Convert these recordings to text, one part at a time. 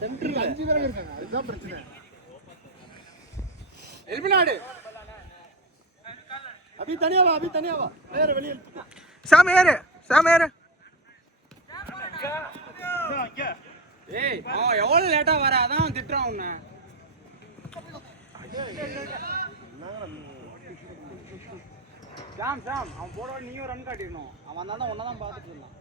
சென்டர்ல 5 பேர் இருக்காங்க. அதுதான் பிரச்சனை. எல்பினாடு அபி தனியா வா வேற வெளிய இழுத்து சாம ஏறு ஏய் அவன் எவ்வளவு லேட்டா வர அதான் திட்டுறான் உன்னை. சாம் அவன் போட நீயும் ரன் காட்டிடணும். அவன் வந்தாதான் ஒன்னதான் பார்த்துட்டு இருந்தான்.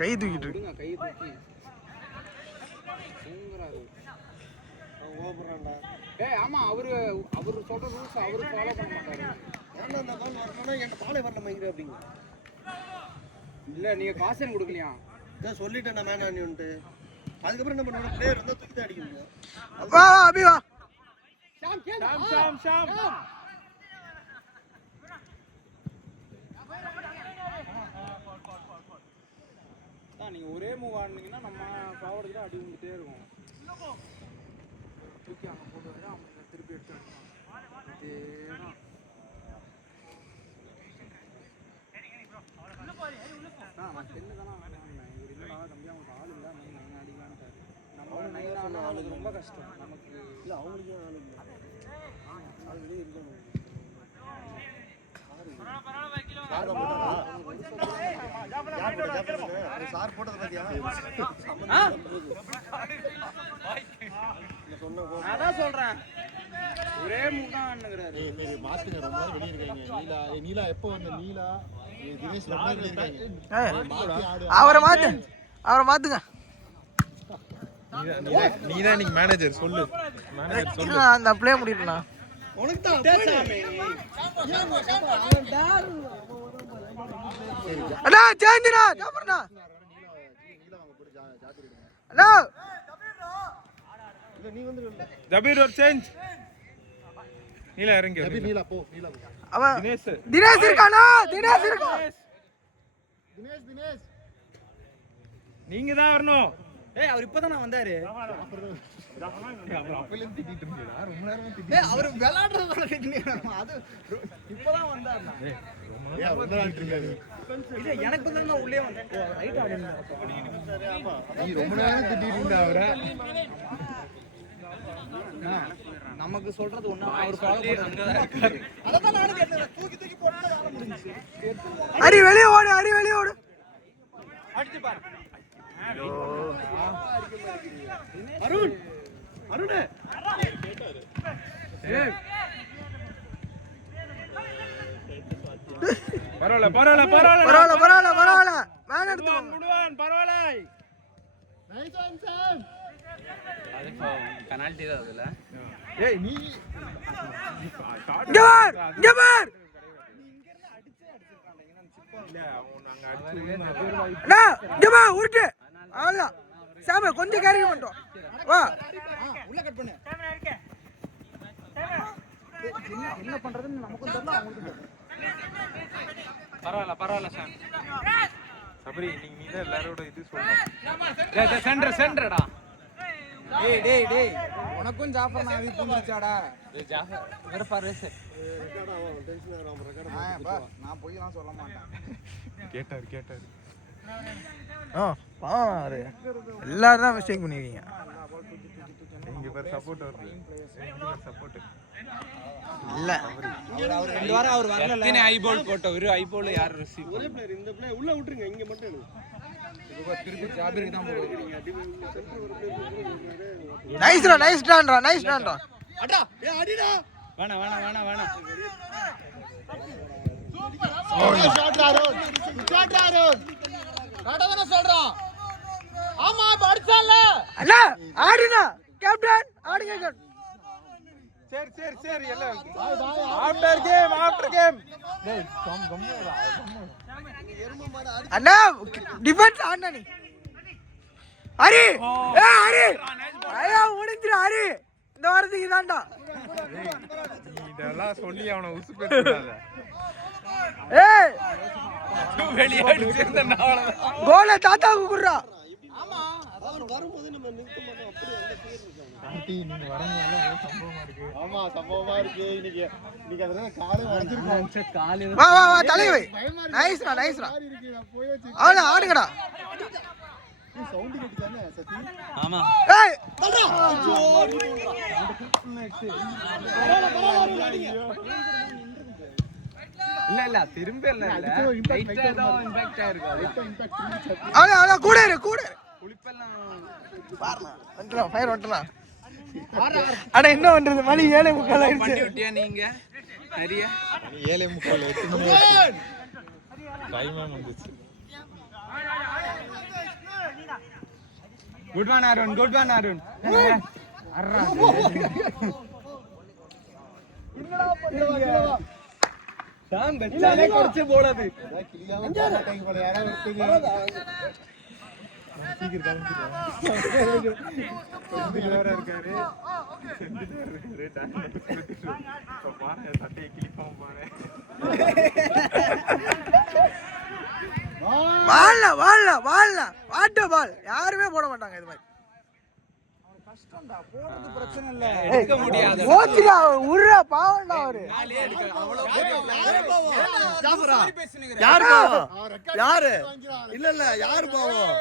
கை தூக்கிட்டு ஏய் ஆமா அவரு சொல்ற ரூல்ஸ் அவரு ஃபாலோ பண்ண மாட்டாரு. ஏன்னா அந்த பால் வரணும்னா என்ன பாலே வரல மைங்கற அப்படிங்க. இல்ல நீங்க காசன் கொடுக்கலையா? நான் சொல்லிட்டேன் நான் மேனானின்ட்டு. அதுக்கு அப்புறம் என்ன பண்ணுவாங்க பிளேயர் வந்தா தூக்கி அடிக்க முடியும். வா அபி வா. ஷாம் நீங்க ஒரே மூவ் ஆடுனீங்கன்னா நம்ம ஃபார்வர்டுக்கு தான் அடி வந்துட்டே இருக்கும். தூக்கி அங்க போட்டு வர அவங்க திருப்பி எடுத்து இதேதான். நான் டென்னு தானே ஆடினேன். இவர் இல்லடா தம்பி அவங்க ஆள் இல்லை நைன் அடிக்கலான்ட்டாரு. நம்ம நைன் ஆனா ஆளுக்கு ரொம்ப கஷ்டம் நமக்கு. இல்லை அவங்களுக்கு ஆள் இல்லை ஆள் வெளியே இருக்கணும். சார் போட்டது பாத்தியா? அதான் சொல்றேன் ஒரே முகான்னுங்கறாரு. மாத்துங்க ரொம்ப நேரம் வெளிய இருக்காங்க. நீலா எப்போ வந்த நீலா தினேஷ் ரொம்ப நேரம் இருக்காங்க. அவரை மாத்துங்க. நீதான் இன்னைக்கு மேனேஜர் சொல்லு. மேனேஜர் சொல்லு. அந்த ப்ளே முடியலண்ணா. உனக்கு தான் அண்ணா சேஞ்சுடா ஜாபர்ண்ணா. ஹலோ இல்ல நீ வந்து ஜபீர் ஒரு சேஞ்ச். நீலா இறங்கி ஜபீர் நீலா போ நீலா. அவன் தினேஷ் இருக்கானா? தினேஷ் இருக்கா? தினேஷ் நீங்க தான் வரணும். ஏய் அவர் இப்பதான் வந்தாரு. அப்பல இருந்து திட்டிட்டு இருந்தீங்க. ரொம்ப நேரமா திட்டி. ஏய் அவர் விளையாடுறத திட்டினீங்க. அது இப்பதான் வந்தாருண்ணா. ஏய் ரொம்ப நேரம் இருக்காரு. இல்ல எனக்கு பதிலா உள்ளே வந்து ரைட் ஆடுங்க. நீ ரொம்ப நேரம் திட்டிட்டு இருந்த அவரை. நமக்கு சொல்றது ஒண்ணா அவர் ஃபாலோ பண்றது இருக்காரு. அத தான் நானும் கேட்டேன். தூக்கி போட்டா வேலை முடிஞ்சிச்சு. அரி வெளிய ஓடு. அடிச்சு பாரு. அருண் ஏய் பரவாயில்ல. மேன் எடுத்துவாங்க. முடுவான் பரவாயில்லை. நைஸ் ஒன் சாம். அது பெனால்டி தான் அதுல. ஏய் நீ ஜபார் நீ இங்க இருந்து அடிச்சே அடிச்சிருக்காங்க. இல்ல அவன் நாங்க அடிச்சு அண்ணா ஜபா உருட்டு. அவ்வளவுதான் சாம கொஞ்சம் கேரி பண்ணிட்டோம். வா உள்ள கட் பண்ணு. என்ன பண்றதுன்னு நமக்கும் தெரியல அவங்களுக்கும் தெரியல. பரவாயில்ல சாம். சபரி நீ தான் எல்லாரோட இது சொல்லணும். சென்டர்டா. டேய் உனக்கும் ஜாஃபர் நான் அது புரிஞ்சிச்சாடா. டேய் ஜாஃபர் வேற பாரு ரேஸ். ரெக்கார்ட் ஆகும் டென்ஷன் ஆகும் ரெக்கார்ட். நான் போய்லாம் சொல்ல மாட்டேன். கேட்டாரு. பாரு எல்லாரும் தான் மிஸ்டேக் பண்ணிருக்கீங்க. இங்க பேர் சப்போர்ட் வருது. சப்போர்ட் இல்ல அவர் 2 வாரம் அவர் வரல. எத்தனை ஐ பால் போட்டவர் ஐ பால் யார் ரிசீவ்? ஒரே பிளேயர் இந்த பிளேயர் உள்ள விட்டுருங்க இங்க மட்டும் எடுங்க. இப்போ திருப்பி ஜாபீருக்கு தான் போடுறீங்க. சென்டர் ஒரு பிளேயர் நைஸ் டான்டா. அடா ஏ அடிடா. வேணாம். ஷாட் அருண். கடவன சொல்றான். ஆமா படிச்சால. அண்ணா ஆடுனா கேப்டன் ஆடுங்க. சரி எல்லாம் ஆஃப்டர் கேம் டேய் கம்முடா. அண்ணா டிஃபென்ஸ் ஆடுனா நீ. ஹரி ஐயா முடிஞ்சிரு ஹரி. இந்த வாரத்துக்கு இதான்டா. நீ இதெல்லாம் சொல்லி அவனை உசுப்பேத்துறாத. ஏய் வெளிய அடிச்சிருந்தா அவ்வளவுதான். கோல தாத்தாக்கு குடுறா. ஆமா அதான் நீங்க வரும்போது சம்பவமா இருக்கு. ஆமா சம்பவமா இருக்கு. இன்னைக்கு அதனால காலை வளைஞ்சிருக்கோம். வா வா வா தலைவை. நைஸ்ரா நைஸ்ரா. ஆளு ஆடுங்கடா. சவுண்ட் கேட்டுதானே சத்தி? ஆமா. ஏய் தடா. இல்ல திரும்ப இல்ல லைட்டா தான் இம்பாக்ட் ஆயிருக்கும். அட கூட இரு குளிப்பெல்லாம் பாருடா வந்துடலாம் ஃபயர் வந்துடலாம். அட என்ன பண்றது மணி 7:45 ஆயிடுச்சு. பண்ணி விட்டியா நீங்க நிறைய 7:45 8 மணி டைம் வந்துச்சு. குட் ஒன் அருண் அரா சாம் வெச்சாலே குடிச்சு போடாது. கிளியாவ டைம் போல யாரோ ஒருத்தங்க சீக்கிரம் காமிச்சிடுங்க. கொஞ்சம் வேற இருக்காரு. பாரு சட்டையை கிளிப்பாம பாரு. வால்ல வாட்டர் பால் யாருமே போட மாட்டாங்க இது மாதிரி. கஷ்டம்டா போறது பிரச்சனை இல்ல. எடுக்க முடியாது. ஓச்சிடா உர்ற பாவம்டா அவரு. நாளே எடுக்க அவ்வளவு ஜாஃபரா பேசுனீங்க. யார் பாவம்? யாரு? இல்ல யார் பாவம்?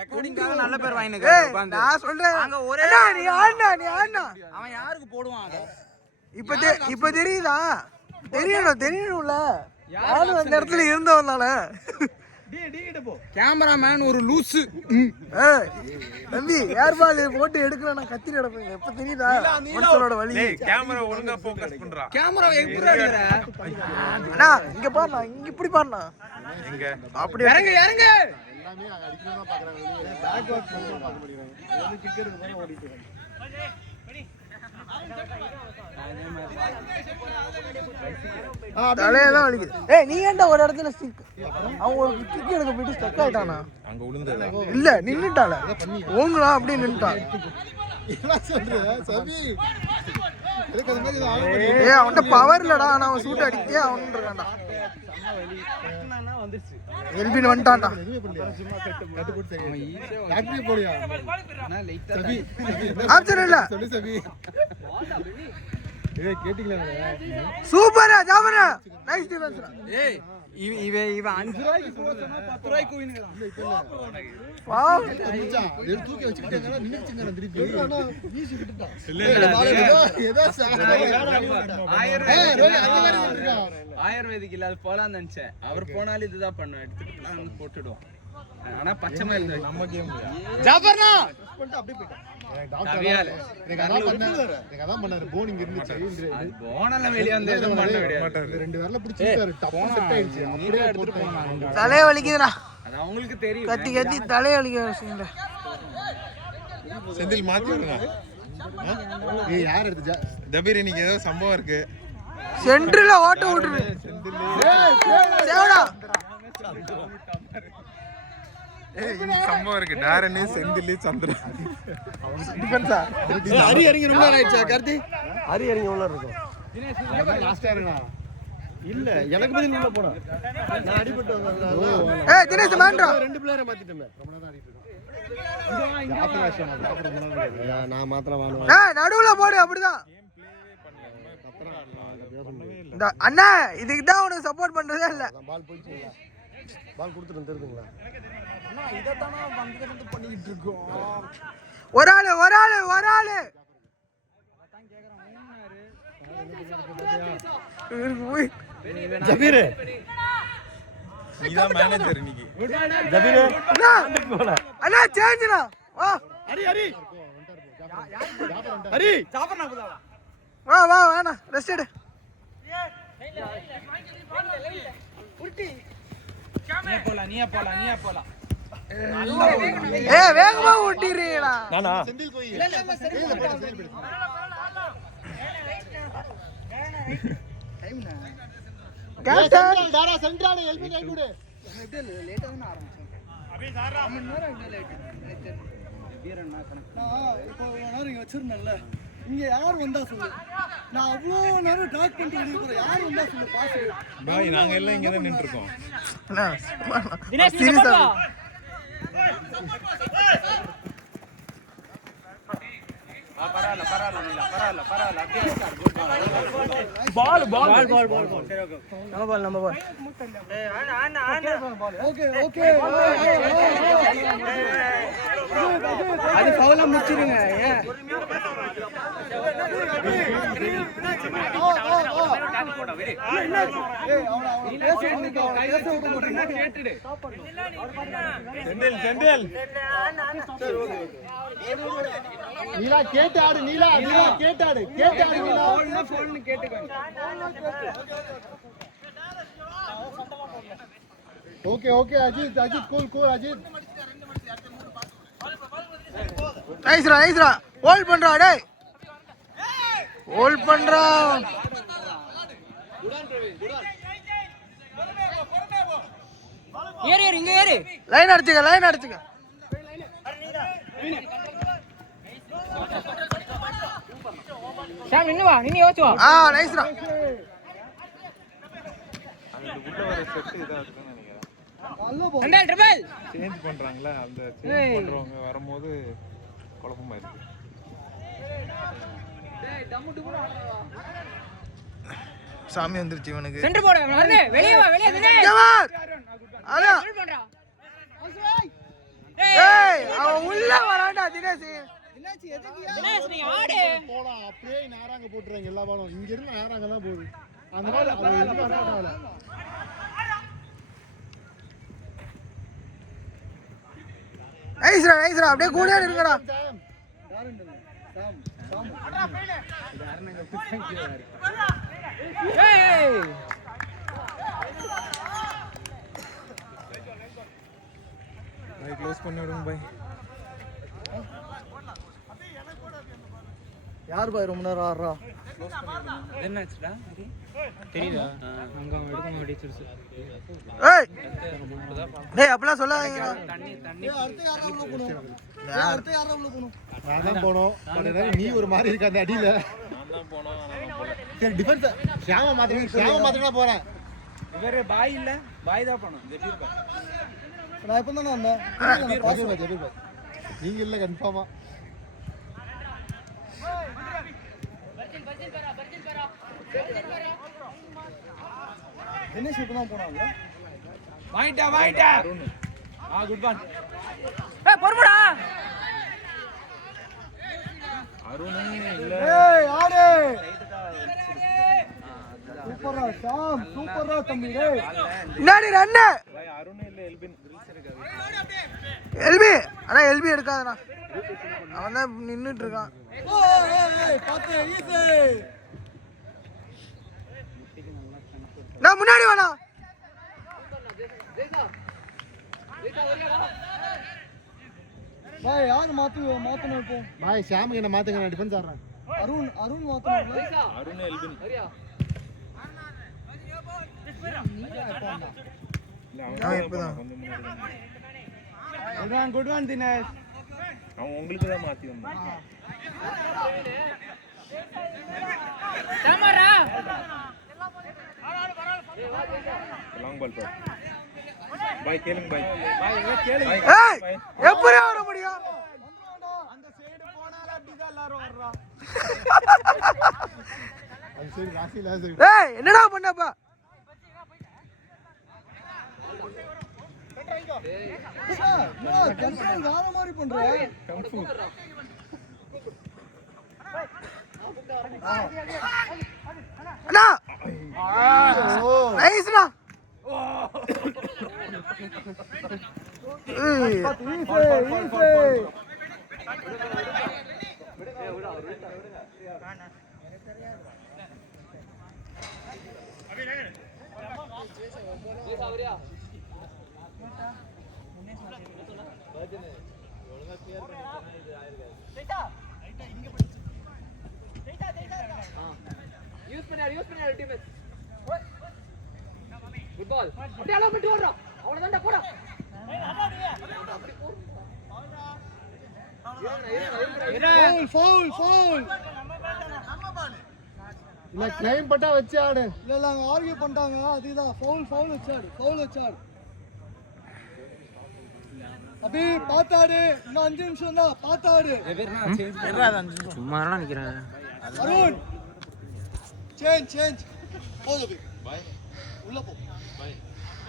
ரெக்கார்டிங்காக நல்ல பேர் வாங்கினங்க உட்கார்ந்து. நான் சொல்றேன் அங்க ஒரே நீ ஆடுனா அவன் யாருக்கு போடுவான் அத? இப்ப தெரியுதா? தெரியணும்ல. யாரும் அந்த இடத்துல இருந்தவனால. கேமராமேன் ஒரு லூசு. தம்பி ஏர் பால் போட்டு எடுக்கல நான் கத்திரி எடுப்பேன். எப்ப தெரியுதா மனுஷனோட வலி? கேமரா ஒழுங்கா ஃபோக்கஸ் பண்றா. கேமரா எப்படி எடுக்கற? அண்ணா இங்க பாருண்ணா, இங்க இப்படி பாருண்ணா. எங்க அப்படி இறங்கு எல்லாமே அடிக்கணும் தான் பாக்குறாங்க. வெளிய பேக் வாக் பண்ணி பார்க்க மாட்டேங்கிறாங்க. அது கிரிக்கெட் போற ஓடிட்டு இருக்காங்க. தலையெல்லாம் வலிக்குது. ஏய் நீ ஏன்டா ஒரு இடத்துல ஸ்டிக்? அவன் ஒரு கிக் எடுக்க போயிட்டு ஸ்டக் ஆயிட்டானா? அங்க விழுந்ததா? இல்ல நின்னுட்டால. ஓங்கடா அப்படியே நின்னுட்டான். என்ன சொல்ற சபி? எனக்கு அந்த மாதிரி ஆக ஏய் அவன்ட பவர் இல்லடா. நான் அவன் சூட் அடிக்கே அவன் இருக்கான்டா. எல்பின் வந்துட்டான்டா. எதுமே பண்ணல. சும்மா கட்டு போட்டு சரி. டாக்டரி போறியா? நான் லைட்டா சபி ஆப்ஷன் இல்ல. சொல்லு சபி. ஏய் கேட்டிங்களா? சூப்பரா ஜாமரா. நைஸ் டிஃபென்ஸ்டா. ஏய் இவ 5 ரூபாய்க்கு போறதுனா 10 ரூபாய்க்கு வின்னுறான். இல்ல இப்ப இல்ல. வாவ். மச்சான் இது தூக்கி வச்சிட்டேங்கடா நின்னுச்சுங்க திருப்பி. ஆனா வீசி விட்டுட்டான். இல்ல ஏதோ சார். ஆயுர்வேதிக் இல்லாத போலாம் நினைச்சேன். அவர் போனாலும் இதுதான் பண்ணுவேன். எடுத்துட்டு நான் போட்டுடுவோம். ஆனா பச்சை மயில் நம்ம கேம் ஜாபர்னா பண்ணிட்டு அப்படியே போயிட்டான். தவியால எனக்கு அதான் பண்ணாரு. போனிங் இருந்துச்சு. போனல வெளிய வந்து எதுவும் பண்ண முடியாது. ரெண்டு வரல பிடிச்சிட்டாரு. டப்பு செட் ஆயிடுச்சு. அப்படியே எடுத்துட்டு போனாங்க. தலைய வலிக்குதுடா. அது அவங்களுக்கு தெரியும். கத்தி தலைய வலிக்குது வச்சுங்க. செந்தில் மாத்தி விடுங்க. ஏய் யார் எடுத்து ஜபீர் இன்னைக்கு ஏதோ சம்பவம் இருக்கு. சென்டர்ல ஓட்ட விட்டுரு. சேவடா. சம்பவம் இருக்கு. டாரனே செந்தில் சந்திரா டிஃபென்ஸா ஹரி இறங்கி ரொம்ப நேரம் ஆயிடுச்சா கார்த்தி? ஹரி இறங்கி உள்ள இருக்கும். லாஸ்டா இறங்கா. இல்ல எனக்கு பதில் உள்ள போறா. நான் அடிபட்டு வந்தேன். ஏய் தினேஷ் மாண்டா. ரெண்டு பிளேயரை மாத்திட்டேன். ரொம்ப நேரம் ஆடிட்டு இருக்கோம். நான் மாத்திரம் வாங்குவேன். ஏய் நடுவுல போடு அப்படிதான். அண்ணா இதுக்கு தான் உனக்கு சப்போர்ட் பண்றதே இல்ல. பால் போயிடுச்சு. பால் கொடுத்துட்டு தெரியுதுங்களா? அண்ணா இதத்தானா வந்து பண்ணிட்டு இருக்கோம். ஒரு ஆளு ஜபீர் நீதான் மேனேஜர் இன்னைக்கு. ஜபீர் அண்ணா சேஞ்ச்னா வா. ஹரி சாப்பிடணும் புதாவா. வா வேணா ரெஸ்ட் எடு. நீயே போலாம். ஏய் வேகமா ஓட்டிறீங்களா? நானா செந்தில் போய் கேப்டன் தாரா சென்ட்ரால எல்பி ரைட் விடு. லேட்டா தான் ஆரம்பிச்சோம். அம்மன் நேரம் இங்க லேட். வீரண்ணா கணக்கு. இப்போ நேரம் இங்க வச்சிருந்தேன்ல. இங்க யார் வந்தா சொல்லு. நான் அவ்வளோ நேரம் டாக் பண்ணிட்டு இருக்கேன். யார் வந்தா சொல்லு பாஸ். பாய் நாங்க எல்லாம் இங்க தான் நின்னு இருக்கோம். தினேஷ் சீரியஸா நம்ம பால் ஓகே ஓகே அது ஃபவுலா முடிச்சிருங்க ஏன் நீலா கேட்டு ஆடு நீலா கேட்டு ஆடு ஓகே அஜித் கூல் அஜித் நைஸ்ரா ஹோல்ட் பண்றா டேய் ஹோல்ட் பண்றா ஏறு இங்க ஏறு லைன் அடிச்சுக்க சாம் நின்னு வா நின்னு யோசிச்சு வா நைஸ்ரா உள்ள வர செட் இதா இருக்குன்னு நினைக்கிறேன். சண்டல் ட்ரிபிள் சேஞ்ச் பண்றாங்களா அந்த சேஞ்ச் பண்றவங்க வரும்போது குழப்பமா இருக்கு. சாமி வந்துருச்சு இவனுக்கு சென்டர் போடு வந்து வெளிய வா தினேஷ் அட ஹோல்ட் பண்றா ஏய் அவன் உள்ள வரான்டா தினேஷ் தினேஷ் நீ ஆடு போலாம் அப்படியே நாராங்க போட்டுறாங்க எல்லா பாலும் இங்க இருந்து நாராங்க தான் போகுது அந்த மாதிரி அவன் எதுக்கு வரானால நைஸ்ரா அப்படியே கூடயே இருக்கடா ஏய் பை க்ளோஸ் பண்ணி விடுங்க பை. யார் பாய் ரொம்ப நேரம் ஆடுறா என்னாச்சுடா தெரியுதா அங்க அவன் எடுக்க மாட்டேங்குது ஏய் டேய் அப்பலாம் சொல்லாதீங்க அடுத்து யாரா உள்ள போணும் நான் தான் போனோம் நீ ஒரு மாதிரி இருக்க அந்த அடியில சரி டிஃபென்ஸ் ஷாம மாத்திரமா போறேன் இவரு பாய் இல்ல பாய் தான் பண்ணும் ஜெபீர் பாய் நான் இப்போ தானே வந்தேன் நீங்க இல்ல கன்ஃபார்மா தினேஷ் இப்போ தான் போனாங்க வாங்கிட்டா குட் பான் ஏய் பொறுமுடா அருணே இல்ல. ஏய் ஆடு சூப்பரா ஷாம் சூப்பரா தம்பி டேய் முன்னாடி ரன்னு பை அருணே இல்ல எல்பின் ரில்ஸ் இருக்காது. எல்பி எடுக்காதடா அவன் தான் நின்னுட்டு இருக்கான் ஏய் பாத்து ஈஸி நான் முன்னாடி வாடா பாய் யார் மாத்தணும் இப்போ பாய் ஷாமுக்கு என்ன மாத்துங்க நான் டிஃபென்ஸ் ஆடுறேன் அருண் மாத்தணும் அருணே எல்பின் அவன் இப்பதான் கொஞ்சம் முன்னாடி குட் பான் தினேஷ் அவன் உங்களுக்கு தான் மாத்தி வந்தான். சமரா லாங் பால் ப்ரோ. பை கேளுங்க பை. ஏய் எப்படி வர முடியும் அந்த சைடு போனால அப்படிதான் எல்லாரும் வர்றா அது சரி ராசில ஏய் என்னடா பண்ணப்பா வேற மாதிரி பண்ற கங்ஃபு. அண்ணா நைஸ்டா ஏய் யூஸ் பண்ணு டீம்மேட் குட் பால் அப்படியே அலோ பண்ணிட்டு ஓடுறா அவ்வளவுதான்டா போடா ஃபவுல் இல்ல கிளைம் பட்டா வச்சு ஆடு இல்ல அங்க ஆர்கியூ பண்ணிட்டாங்க அதுதான் ஃபவுல் வச்சாடு அபி பாத்தாடு இன்னும் 5 நிமிஷம் தான் பாத்தாடு சும்மா நிக்கிறேன். அருண் சேஞ்ச் போடு அபி உள்ள போ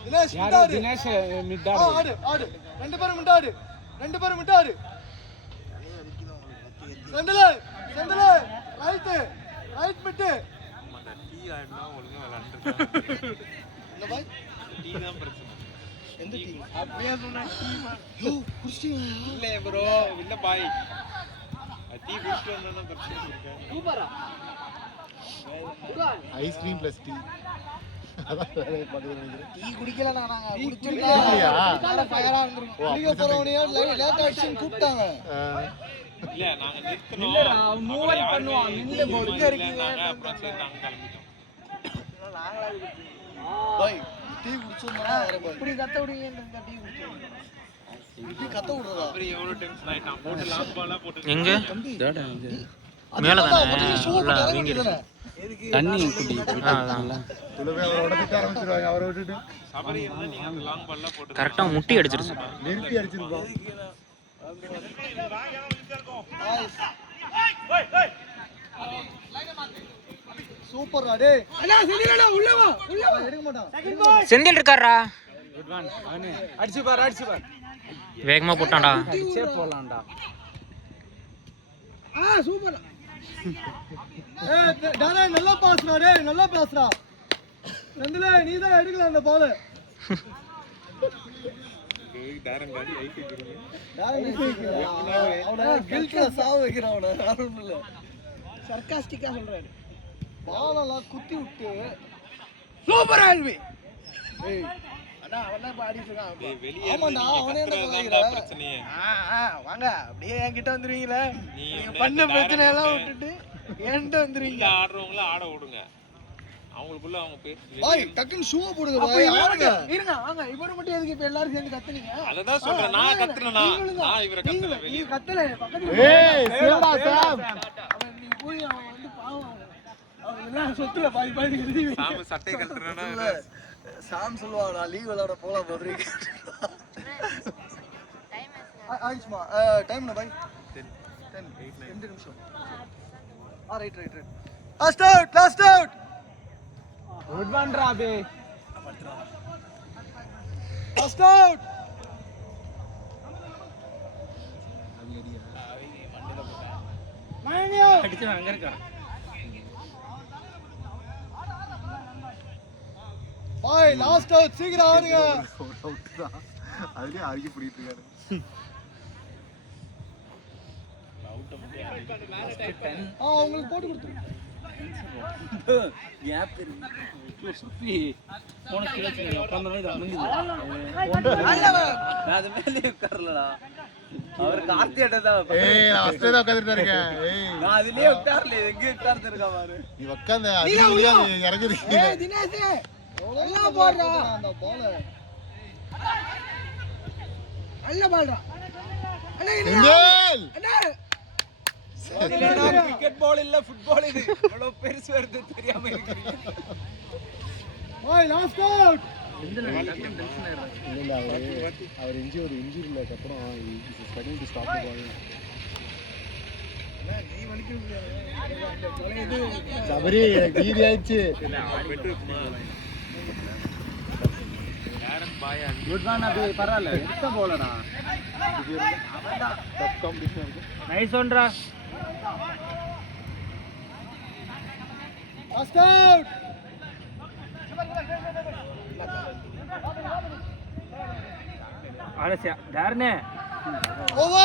தினேஷ் முட்டாடு தினேஷ் மிட் ஆடு ரெண்டு பேரும் முட்டாடு செந்தில் ரைட் விட்டு டீ ஆயிடுனா ஒழுங்கா விளையாண்டுருக்கான். என்ன பாய் டீ தான் பிரச்சனை. எந்த டீம் அப்படியே சொன்னா டீ யோ குடிச்சிட்டீங்க இல்ல ப்ரோ, இல்ல பாய். டீ குடிச்சிட்டு வந்தா பிரச்சனை இருக்கு. சூப்பரா ஐஸ்கிரீம் ப்ளஸ் டீ அதான் பக்கத்துல நினைக்கிறேன். டீ குடிக்கல நாங்க குடிக்கலையா? ஃபயரா இருந்திருக்கும். வெளிய போறவனையா லேட் ஆக்ஷன் கூப்பிட்டாங்க இல்ல நாங்க நிறுத்தணும். இல்லடா மூவ் பண்ணுவான் நின்னு போடு இல்லன்னாங்க, அப்புறம் சரி நாங்க கிளம்பிட்டோம். பாய் டீ குடிச்சோம்னா வர பாய் இப்படி கத்த விடுவீங்க டீ குடிச்சோம். டீ கத்த விடுறதா அப்புறம் எவ்வளவு டென்ஷன் ஆயிட்டான். போட்டு லாங் பாலா போட்டு எங்க மேல தானே? உள்ள தண்ணி குடி துளவே அவரை உடச்சிட்டு ஆரம்பிச்சிருவாங்க. அவரை விட்டுட்டு சபரி இருந்தா நீங்க அந்த லாங் பாலா போட்டு கரெக்டா முட்டி அடிச்சிருச்சு. நிறுத்தி அடிச்சிருப்போம். சூப்பர்டா டேய் அண்ணா செந்திலடா உள்ள வா எடுக்க மாட்டான் செந்தில் இருக்காரா? குட் ஒன் அவனே அடிச்சு பார் வேகமா போட்டான்டா. அடிச்சே போலாம்டா. சூப்பர் டாடா நல்லா பாஸ்டா டேய் நல்லா பாஸ்டா செந்தில நீ தான் எடுக்கல அந்த பால் டேரன் காடி ஐசி கொடுங்க. அவன கில்ட்ல சாவ வைக்கிறான் அவன யாரும் இல்ல சர்க்காஸ்டிக்கா சொல்றாரு. பாலெல்லாம் குத்தி விட்டு சூப்பர் ஆல்வி. ஏய் அண்ணா அவனே பாடிட்டு இருக்கான். டேய் வெளிய ஆமாண்டா, அவனே என்ன கத்துறதுதான்டா கலாய்க்கிறா? பிரச்சனையே. வாங்க அப்படியே என்கிட்ட வந்துருவீங்களே. நீ நீங்க வந்து பண்ண direct பிரச்சனை எல்லாம் விட்டுட்டு என்கிட்ட வந்துருவீங்க. இல்ல ஆடுறவங்கள ஆட விடுங்க. அவங்களுக்குள்ள அவங்க பேசி பாய் டக்குன்னு ஷூ போடுங்க அப்ப பாய் இவனுக்கு இருங்க வாங்க இவரு மட்டும் எதுக்கு இப்ப எல்லாரும் சேர்ந்து கத்துனீங்க? அததான் சொல்றேன். நான் கத்துறேனா? நான் இவரை கத்துறேன் நீ வெளிய. கத்தல பக்கத்துல ஏய் சேவடா சாம். அவன் நீ போய் அவன் வந்து பாவம் அவன் எல்லாம் சொத்துல பாதி எழுதி வை. சாம சட்டை கத்துறேனா? சாம் சொல்லுவாங்க நான் லீவ் விளையாட போலாம் மதுரை ஆயிடுச்சுமா டைம் பாய் 10 நிமிஷம் right last out good one ரா பே லாஸ்ட் அவுட் அடிச்சு அங்க இருக்கான். பாய் லாஸ்ட் அவுட் சீக்கிரம் ஆடுங்க ஒரு அவுட் தான். அதுலயே ஆர்கி பிடிட்டு இருக்காரு. உங்களுக்கு போட்டு கொடுத்துருங்க கேப் இருக்கு சுத்தி போன கீழ உட்கார்ந்தனே இது அமங்குது. அது மேலே உட்காரலடா. அவர் கார்த்தியட்ட தான். ஏய் நான் ஃபர்ஸ்ட் தான் உட்கார்ந்துட்டு இருக்கேன். ஏய் நான் அதுலயே உட்காரல. எங்க உட்கார்ந்து இருக்கா பாரு. நீ உட்கார்ந்து அதுலயே இறங்குறீங்க. ஏய் தினேஷ் நல்லா போடுறா. அந்த பால் நல்ல பால்டா. அண்ணா செந்தில் அண்ணா இதுலடா கிரிக்கெட் பால் இல்ல ஃபுட்பால் இது. அவ்வளவு பெருசு வருது தெரியாம இருக்கு. பாய் லாஸ்ட் அவுட் அவர் இன்ஜூரிக்கு அப்புறம் ஸ்டடிங் டு ஸ்டாப் போவாங்க. சபரி எனக்கு பீதி ஆயிடுச்சு. டேரன் பாய் குட் ஒன் அபி பரவாயில்ல. எடுத்த போலடா. டஃப் காம்படிஷன் இருக்கு. நைஸ் ஒன்ரா. லாஸ்ட் அவுட் ஆலசியா தாரணே ஓவர்